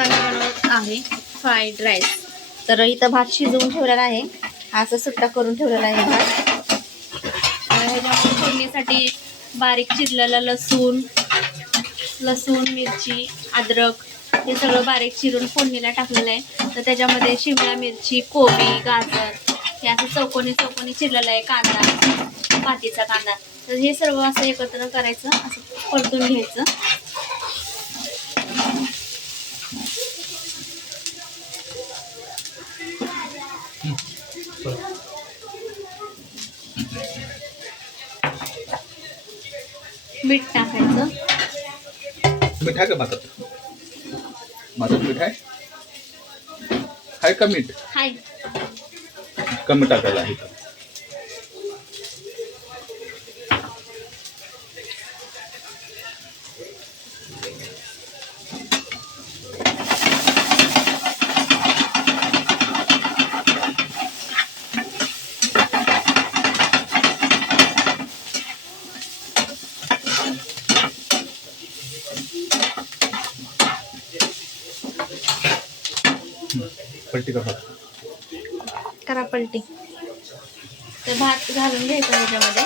आम्ही बनवत आहे फ्राईड राईस. तर इथं भात शिजवून ठेवलेला आहे, असं सुट्टा करून ठेवलेला आहे भात. ह्याच्यामध्ये फोडणीसाठी बारीक चिरलेला लसूण मिरची अद्रक हे सगळं बारीक चिरून फोडणीला टाकलेलं आहे. तर त्याच्यामध्ये शिमला मिरची कोबी गाजर हे असं चौकोनी चिरलेलं आहे, कांदा पातीचा कांदा. तर हे सर्व असं एकत्र करायचं, असं परतून घ्यायचं. मीठ टाकायचं. मीठ आहे का भातात? भातात मीठ आहे का? मीठ हाय कमी टाकायला आहे का? पलटी का भात करा पलटी. तर भात घालून घ्यायचं त्याच्यामध्ये.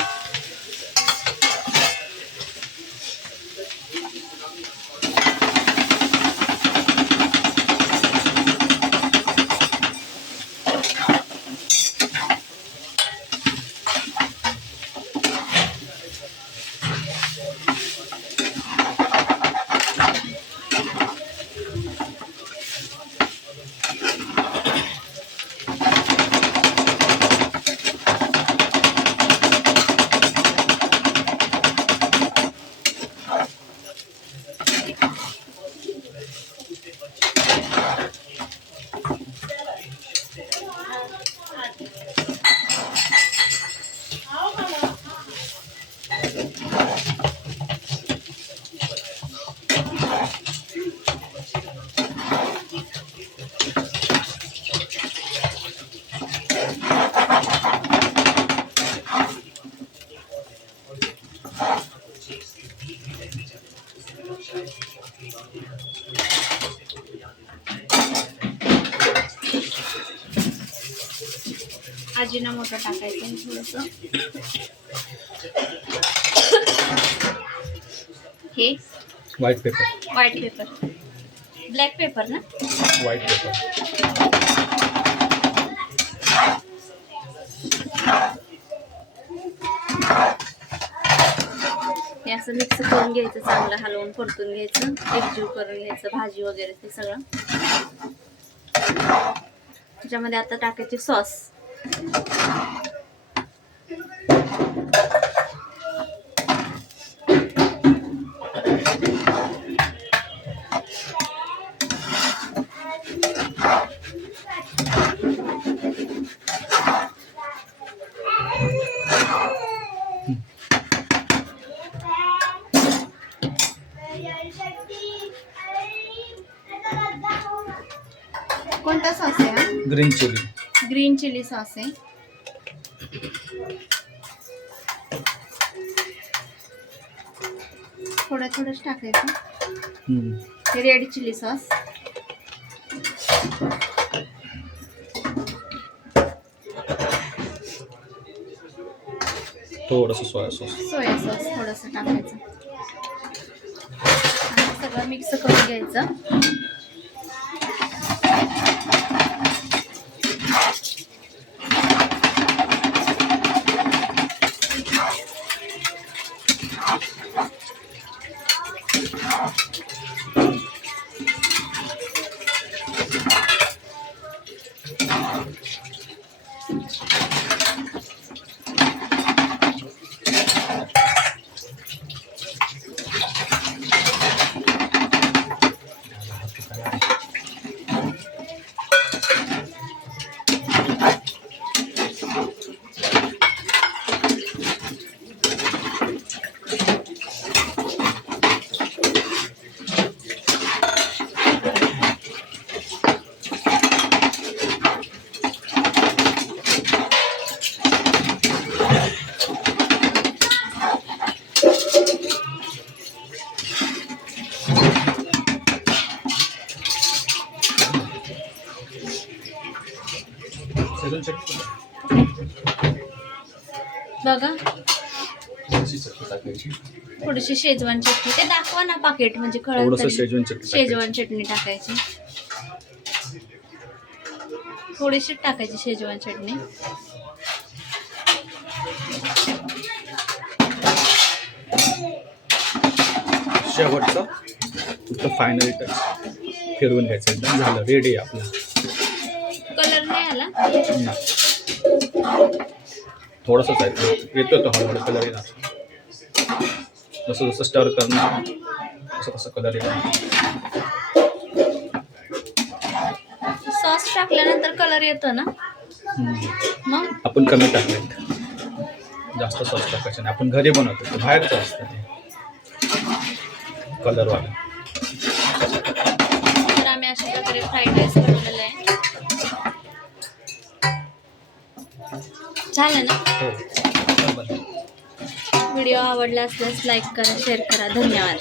अजिनोमोटो टाकायचं थोडंसं. हे व्हाईट पेपर ब्लॅक पेपर ना. व्हाईट पेपर हे असं मिक्स करून घ्यायचं, चांगलं हलवून परतून घ्यायचं, एकजीव करून घ्यायचं भाजी वगैरे ते सगळं. त्याच्यामध्ये आता टाकायची सॉस. कोणता सॉस आहे हा? ग्रीन चिली सॉस आहे. थोडंच टाकायचं. Red chilli sauce. थोडंसं सोया सॉस थोडंसं टाकायचं. आणि सगळं मिक्स करून घ्यायचं. शेजवान चटणी बघा थोडीशी चटणी टाकायची. थोडीशी शेजवान चटणी ते दाखवा ना पाकिट म्हणजे कळलं थोडंसं तरी. शेजवान चटणी शेजवान चटणी टाकायची थोडीशी टाकायची शेजवान चटणी. शेवटचा फक्त फायनल टच फिरवून घ्यायचं. एकदम झालं, रेडी आहे आपला. कलर नाही आला. थोडासाच आहे, येतो तो हळूहळू कलर येणार. जसं जसं स्टर करणार तसं तसं कलर येणार. सॉस टाकल्यानंतर कलर येतो ना. मग आपण कमी टाकलेत, जास्त सॉस टाकायचं नाही. आपण घरी बनवतो, ते बाहेरचं असतं ते कलरवालं. तर आम्ही अशा प्रकारे फ्राईड राईस बनवलेला आहे. झालं ना. हो. व्हिडिओ आवडला असल्यास लाईक करा, शेअर करा. धन्यवाद.